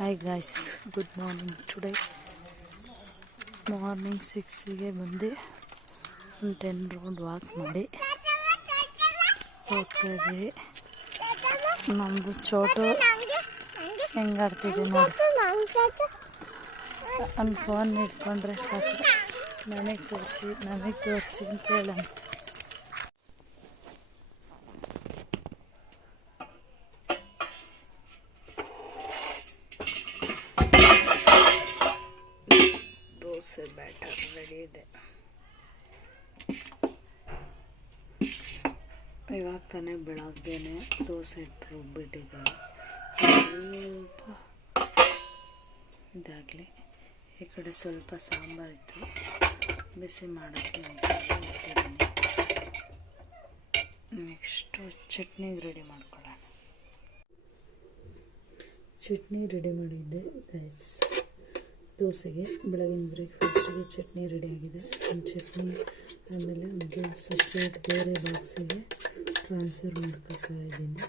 Hi guys, good morning. Today morning 6ಗೆ ಬಂದು ಒಂದು 10 ರೌಂಡ್ ವಾಕ್ ಮಾಡಿ ಹೋಗ್ತಾ ಇದ್ದೀವಿ. ನಮ್ಮದು ಚೋಟು ಹೆಂಗಾಡ್ತಿದೆ ನೋಡಿ. ನನ್ನ ಫೋನ್ ಇಟ್ಕೊಂಡ್ರೆ ಸಾಕು, ನನಗೆ ತೋರಿಸಿ ಅಂತ ಹೇಳೋಣ. ದೋಸೆ ಬ್ಯಾಟರ್ ರೆಡಿ ಇದೆ. ಇವಾಗ ತಾನೇ ಬೆಳಗ್ಗೆನೆ ದೋಸೆ ಇಟ್ಟು ರುಬ್ಬಿಟ್ಟಿದ್ದೀನಿ. ಸ್ವಲ್ಪ ಇದಾಗಲಿ. ಈ ಕಡೆ ಸ್ವಲ್ಪ ಸಾಂಬಾರಿತ್ತು, ಬಿಸಿ ಮಾಡೋಕ್ಕೆ ಇಟ್ಟಿದ್ದೀನಿ. ನೆಕ್ಸ್ಟು ಚಟ್ನಿಗೆ ರೆಡಿ ಮಾಡ್ಕೊಳ್ಳೋಣ. ಚಟ್ನಿ ರೆಡಿ ಮಾಡಿದ್ದೆ ಗೈಸ್. ದೋಸೆಗೆ ಬೆಳಗಿನ ಬ್ರೇಕ್ಫಾಸ್ಟಿಗೆ ಚಟ್ನಿ ರೆಡಿಯಾಗಿದೆ. ಒಂದು ಚಟ್ನಿ ಆಮೇಲೆ ಒಂದು ಸಪ್ರೇಟ್ ಬೇರೆ ಬಾಕ್ಸಿಗೆ ಟ್ರಾನ್ಸ್ಫರ್ ಮಾಡ್ಕೊತಾ ಇದ್ದೀನಿ.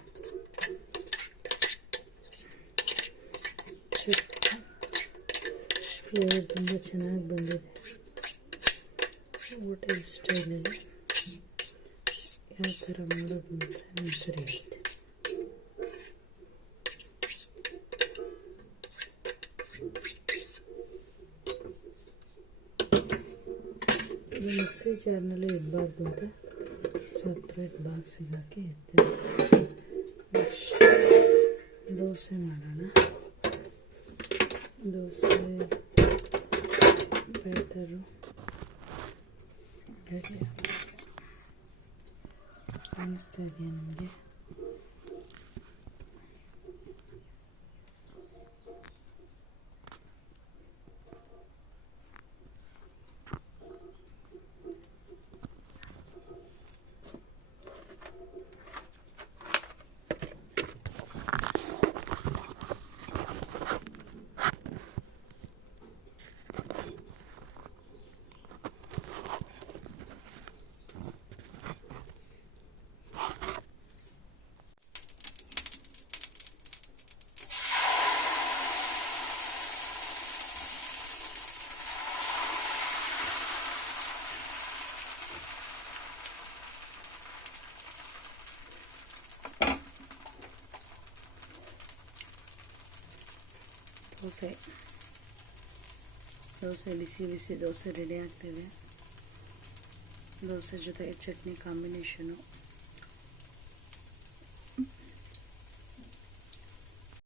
ಚಟ್ನಿ ಫ್ಲೇವರ್ ತುಂಬ ಚೆನ್ನಾಗಿ ಬಂದಿದೆ. ಹೋಟೆಲ್ ಸ್ಟೈಲಲ್ಲಿ ಯಾವ ಥರ ಮಾಡೋದು ಅಂದರೆ ನಾನು ಸರಿ ಹೇಳ್ತೀನಿ. ಮಿಕ್ಸಿ ಜಾರ್ನಲ್ಲಿ ಇಡಬಾರ್ದು ಅಂತ ಸಪ್ರೇಟ್ ಬಾಕ್ಸಿಗೆ ಹಾಕಿ ಎತ್ತೀನಿ. ನೆಕ್ಸ್ಟ್ ದೋಸೆ ಮಾಡೋಣ. ದೋಸೆ ಬ್ಯಾಟರು ರೆಡಿ ಕಾಣಿಸ್ತಾ ಇದೆಯಾ ನಮಗೆ? ದೋಸೆ ಬಿಸಿ ಬಿಸಿ ದೋಸೆ ರೆಡಿ ಆಗ್ತಿದೆ. ದೋಸೆ ಜೊತೆಗೆ ಚಟ್ನಿ ಕಾಂಬಿನೇಷನು